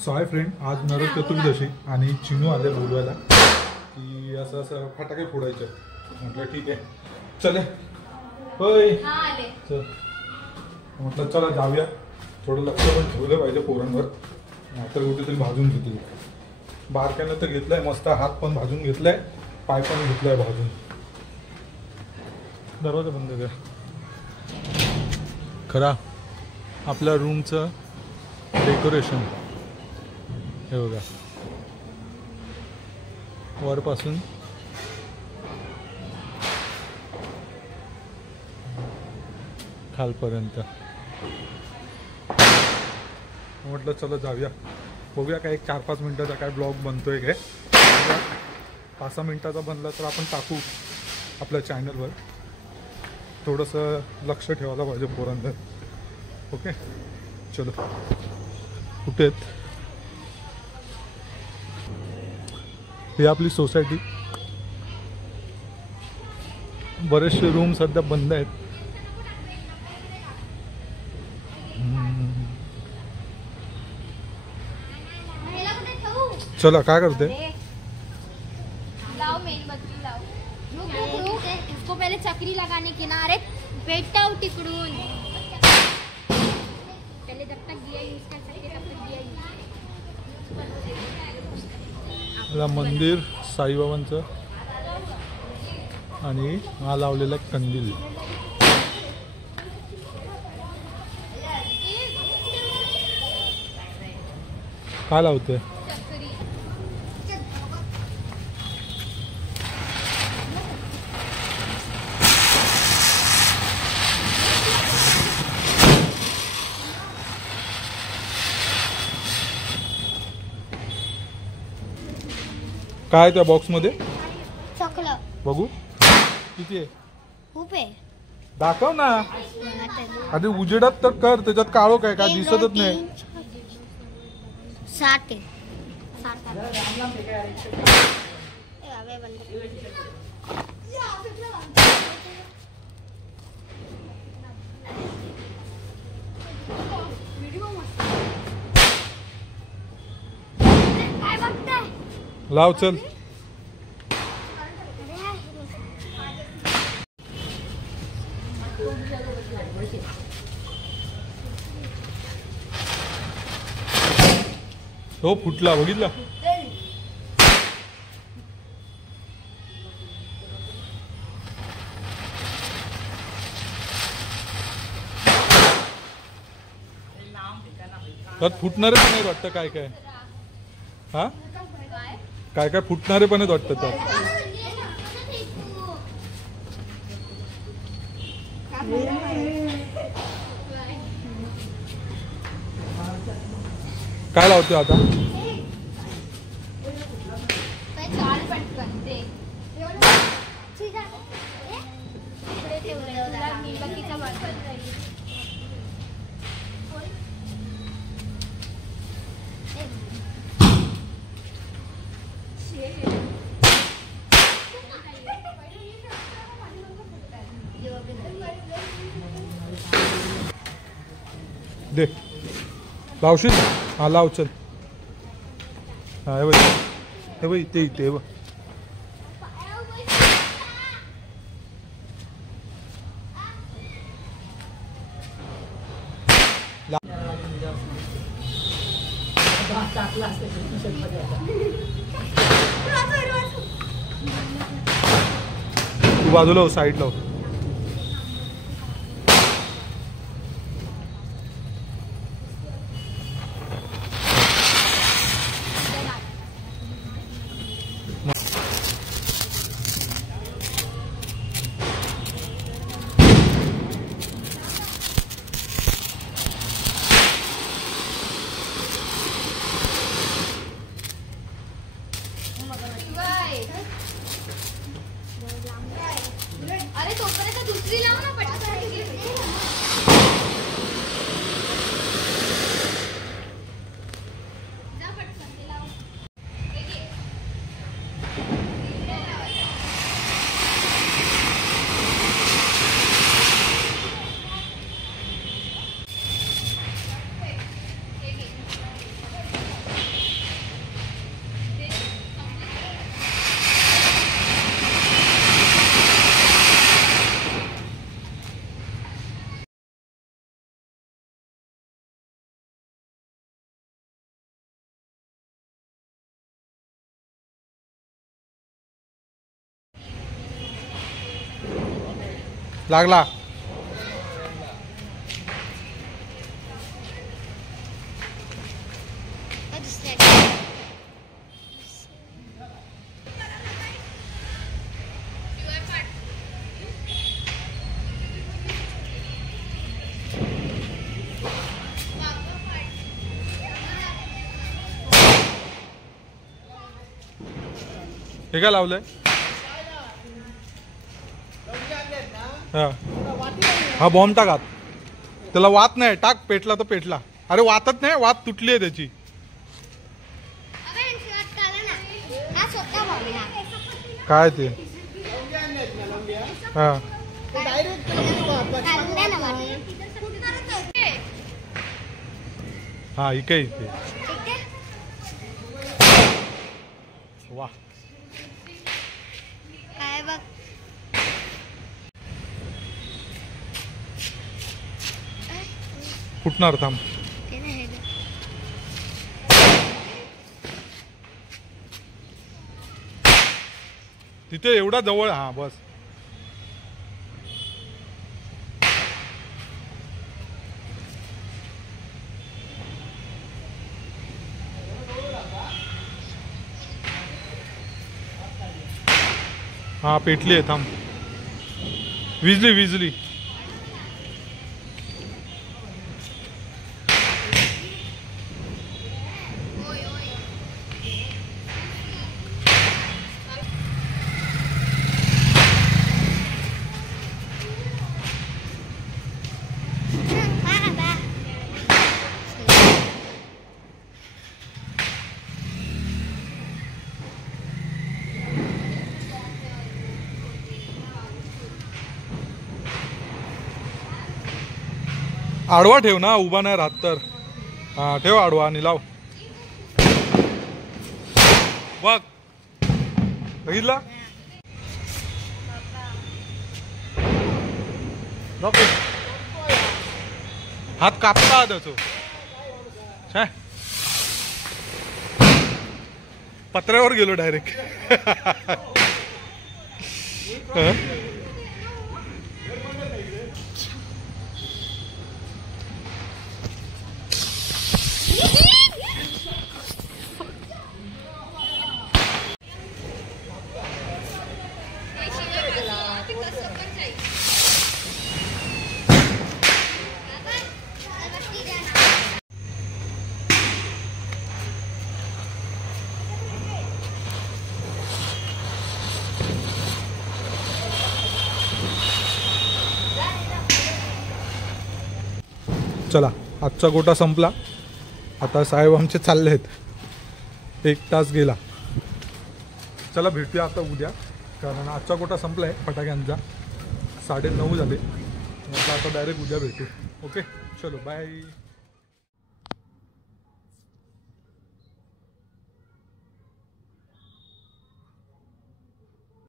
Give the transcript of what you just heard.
So hi friend, आज नरक चतुर्दशी आणि चिनू आले बोलवायला की असं असं फटाके फोडायचे. म्हटलं ठीक आहे चले. होय चल म्हटलं चला जाऊया. थोडं लक्ष पण ठेवलं पाहिजे पोरांवर, नाहीतर कुठेतरी भाजून घेतली. बारक्यानं तर घेतलंय मस्त, हात पण भाजून घेतलाय, पाय पण घेतलाय भाजून. दरवाजा बंद कर. खरा आपल्या रूमचं डेकोरेशन हे बघा, वरपासून खालपर्यंत. म्हटलं चला जाऊया, बघूया काय एक 4-5 मिनिटाचा काय ब्लॉग बनतोय काय. 5-6 मिनिटाचा बनला तर आपण टाकू आपल्या चॅनलवर. थोडंसं लक्ष ठेवायला पाहिजे पोरांवर. ओके चलो. कुठे आहेत ही आपली सोसायटी. बरेचसे रूम सध्या बंद आहेत. चला काय करते. लाओ मेणबत्ती लाओ. रुक इसको पहले चक्री लगाने किनारे पेटाओ तिकडून. पहले जब तक दिया यूज कर सकते तब तक दिया यूज. मंदिर साईबाबांचं आणि हा लावलेला कंदील. काय लावते. काय त्या बॉक्स मध्ये चॉकलेट बघू किती आहे. खूप आहे. दाखव ना आधी. उजेडात तर कर, त्याच्यात काळो काय काय दिसतच नाही. 60 आहे. लाव चल. हो फुटला बघितला. त्यात फुटणारे पण आहेत वाटतं. काय काय हा काय काय फुटणारे पण आहेत वाटतं. त्यात काय लावते आता. दे लावशील. हा लाव चल. हा हे बघ इथे इथे बघ. तू बाजूला हो, साईडला हो. अरे तो लागला. हे काय लावलंय? हा बॉम्ब टाकात. त्याला वात नाही, टाक. पेटला तर पेटला. अरे वातच नाही, वात तुटली आहे त्याची. काय ते? हा हा इथे इथे. वा काय बघ. फुटणार. थांब. तिथे एवढा जवळ. हा बस. हा पेटली आहे. थांब. विजली विजली. आडवा ठेव ना, उभा नाही राहत तर. हा ठेव आडवा आणि लाव. बघ बघितला. हात कापता त्याचो. पत्र्यावर गेलो डायरेक्ट. चला आजचा गोटा संपला. आता साहेब आमचे चालले आहेत. 1 तास गेला. चला भेटूया आता उद्या, कारण आजचा गोटा संपला आहे फटाक्यांचा. 9:30 झाले. आता डायरेक्ट उद्या भेटू. ओके चलो बाय.